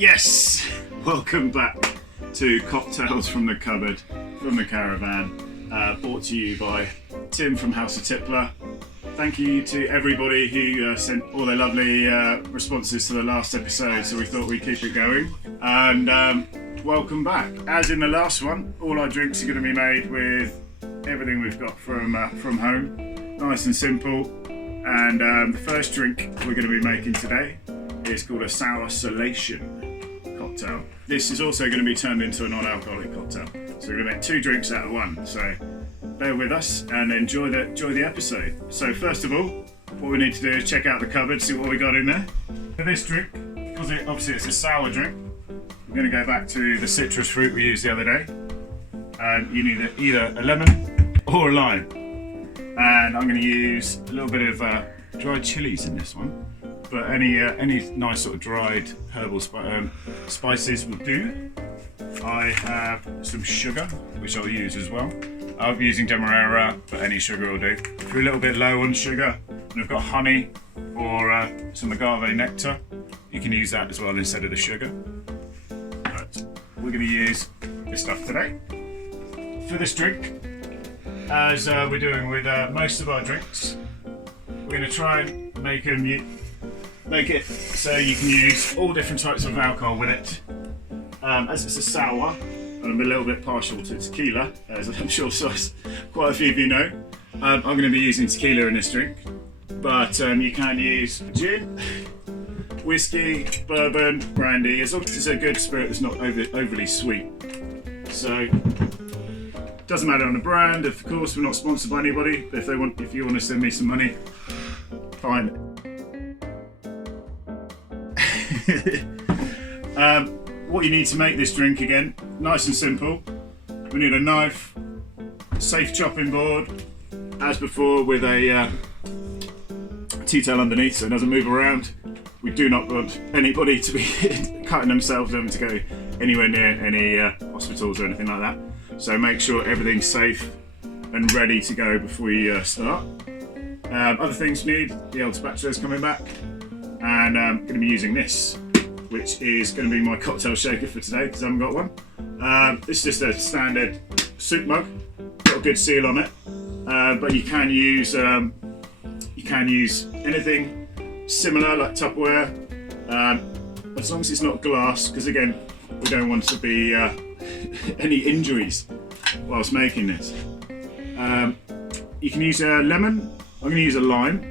Yes, welcome back to Cocktails from the Cupboard, from the Caravan, brought to you by Tim from House of Tippler. Thank you to everybody who sent all their lovely responses to the last episode, so we thought we'd keep it going. And welcome back. As in the last one, all our drinks are going to be made with everything we've got from home. Nice and simple. And the first drink we're going to be making today is called a Sour Solation cocktail. This is also going to be turned into a non-alcoholic cocktail. So we're going to make two drinks out of one. So bear with us and enjoy the episode. So first of all, what we need to do is check out the cupboard, see what we got in there. For this drink, because obviously it's a sour drink, we're going to go back to the citrus fruit we used the other day. And you need either a lemon or a lime. And I'm going to use a little bit of dried chilies in this one. But any nice sort of dried herbal spices will do. I have some sugar, which I'll use as well. I'll be using Demerara, but any sugar will do. If you're a little bit low on sugar, and I've got honey or some agave nectar, you can use that as well instead of the sugar. But we're going to use this stuff today. For this drink, as we're doing with most of our drinks, we're going to try and make it so you can use all different types of alcohol with it. As it's a sour, and I'm a little bit partial to tequila, as I'm sure quite a few of you know, I'm going to be using tequila in this drink. But you can use gin, whiskey, bourbon, brandy, as long as it's a good spirit that's not overly sweet. So, doesn't matter on the brand. Of course, we're not sponsored by anybody. But if you want to send me some money, fine. What you need to make this drink, again, nice and simple. We need a knife, safe chopping board, as before, with a tea towel underneath so it doesn't move around. We do not want anybody to be cutting themselves having to go anywhere near any hospitals or anything like that. So make sure everything's safe and ready to go before we start. Other things you need, the old spatula's coming back, and I'm going to be using this, which is going to be my cocktail shaker for today because I haven't got one. This is just a standard soup mug, got a good seal on it, but you can use anything similar like Tupperware, as long as it's not glass, because again we don't want to be any injuries whilst making this. You can use a lemon. I'm going to use a lime.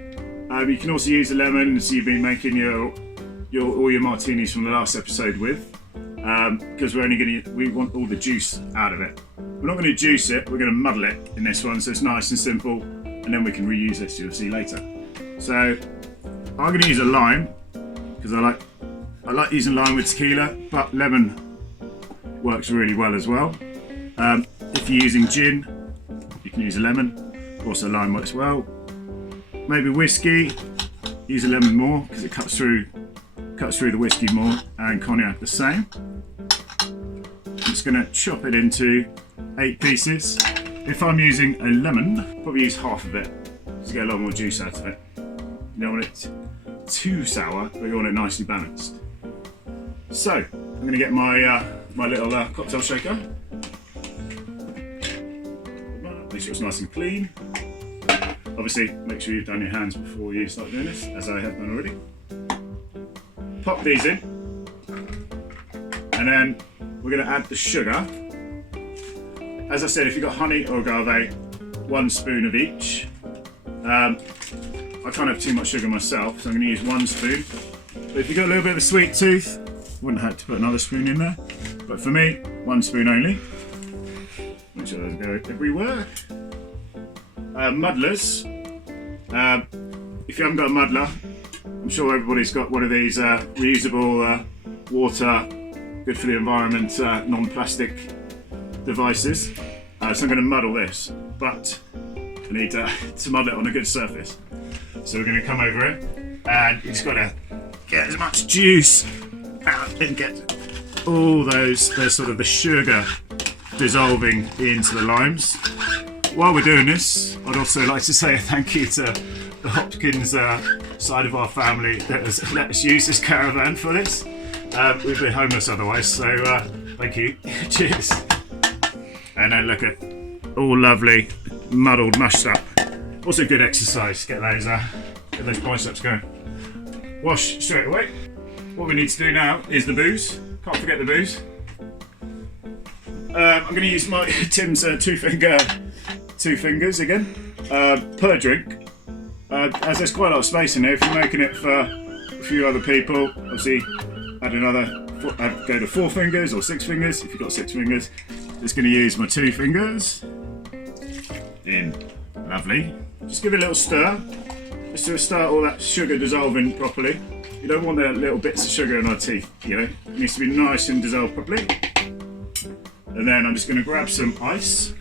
You can also use a lemon as you've been making all your martinis from the last episode with, because we want all the juice out of it. We're not going to juice it, we're going to muddle it in this one, so it's nice and simple, and then we can reuse this, you'll see later. So I'm going to use a lime because I like using lime with tequila, but lemon works really well as well. If you're using gin, you can use a lemon, also lime works well. Maybe whiskey, use a lemon more because it cuts through the whiskey more, and cognac the same. I'm just going to chop it into 8 pieces. If I'm using a lemon, probably use half of it to get a lot more juice out of it. You don't want it too sour, but you want it nicely balanced. So I'm going to get my little cocktail shaker. Make sure it's nice and clean. Obviously, make sure you've done your hands before you start doing this, as I have done already. Pop these in, and then we're going to add the sugar. As I said, if you've got honey or agave, 1 spoon of each. I can't have too much sugar myself, so I'm going to use 1 spoon. But if you've got a little bit of a sweet tooth, wouldn't have to put another spoon in there. But for me, 1 spoon only. Make sure those go everywhere. Muddlers. If you haven't got a muddler, I'm sure everybody's got one of these reusable water, good for the environment, non-plastic devices. So I'm going to muddle this, but I need to muddle it on a good surface. So we're going to come over it, and you just got to get as much juice out and get all the sort of the sugar dissolving into the limes. While we're doing this, I'd also like to say a thank you to the Hopkins side of our family that has let us use this caravan for this. We've been homeless otherwise, so thank you. Cheers. And then look at all lovely, muddled, mushed up. Also good exercise. Get those biceps going. Wash straight away. What we need to do now is the booze. Can't forget the booze. I'm going to use Tim's two fingers again per drink. As there's quite a lot of space in here, if you're making it for a few other people, obviously add go to 4 fingers or 6 fingers if you've got 6 fingers. Just going to use my 2 fingers. In. Lovely. Just give it a little stir, just to start all that sugar dissolving properly. You don't want the little bits of sugar in our teeth, you know. It needs to be nice and dissolved properly. And then I'm just going to grab some ice.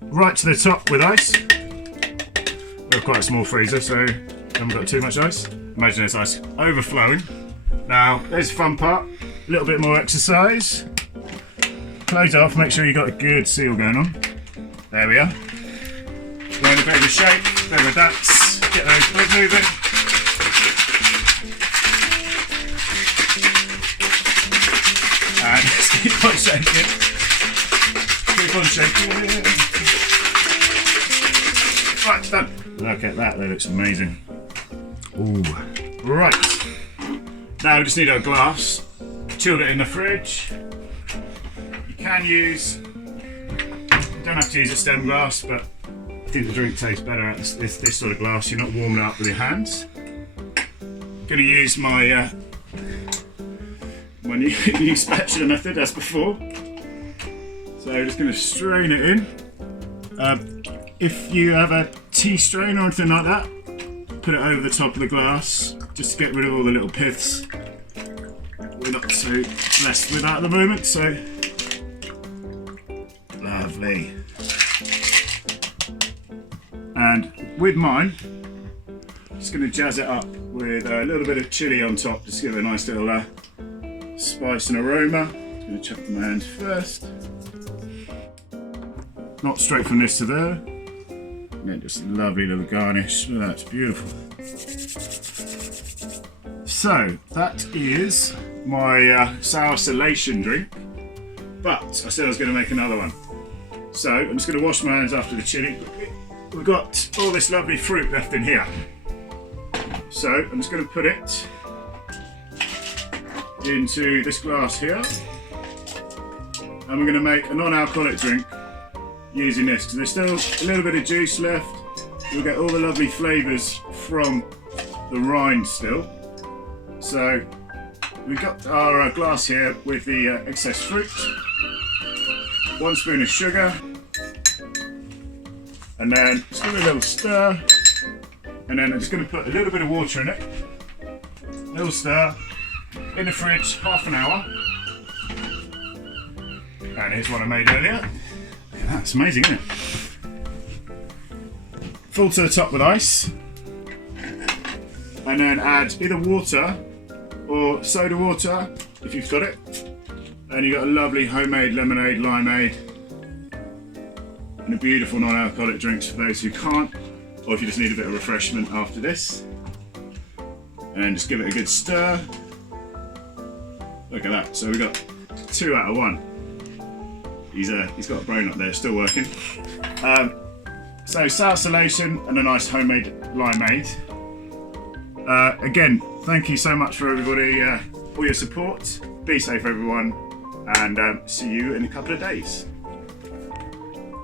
Right to the top with ice. We've got quite a small freezer, so I haven't got too much ice. Imagine this ice overflowing. Now, there's the fun part. A little bit more exercise. Close it off, make sure you've got a good seal going on. There we are. We're in a bit of a shake, bit of a dance. Get those legs moving. And just keep on shaking. Keep on shaking. Right, done. Look at that looks amazing. Ooh. Right. Now we just need our glass. Chilled it in the fridge. You can use, you don't have to use a stem glass, but I think the drink tastes better at this sort of glass. You're not warming it up with your hands. Going to use my new spatula method as before. So just going to strain it in. If you have a tea strainer or anything like that, put it over the top of the glass just to get rid of all the little piths. We're not so blessed with that at the moment, so lovely. And with mine, just going to jazz it up with a little bit of chilli on top, just to give it a nice little spice and aroma. Just going to chuck my hand first. Not straight from this to there. Yeah, just a lovely little garnish. Oh, that's beautiful. So that is my sour salation drink, but I said I was going to make another one. So I'm just going to wash my hands after the chili. We've got all this lovely fruit left in here. So I'm just going to put it into this glass here. And we're going to make a non-alcoholic drink using this, because there's still a little bit of juice left. We'll get all the lovely flavours from the rind still. So we've got our glass here with the excess fruit, 1 spoon of sugar, and then just give it a little stir, and then I'm just going to put a little bit of water in it, little stir, in the fridge, half an hour. And here's what I made earlier. That's amazing, isn't it? Full to the top with ice, and then add either water or soda water if you've got it, and you've got a lovely homemade lemonade, limeade, and a beautiful non-alcoholic drinks for those who can't, or if you just need a bit of refreshment after this. And then just give it a good stir. Look at that. So we've got 2 out of 1. He's got a brain up there, still working. So sour salation and a nice homemade limeade. Again, thank you so much for everybody, all your support. Be safe everyone, and see you in a couple of days.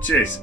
Cheers.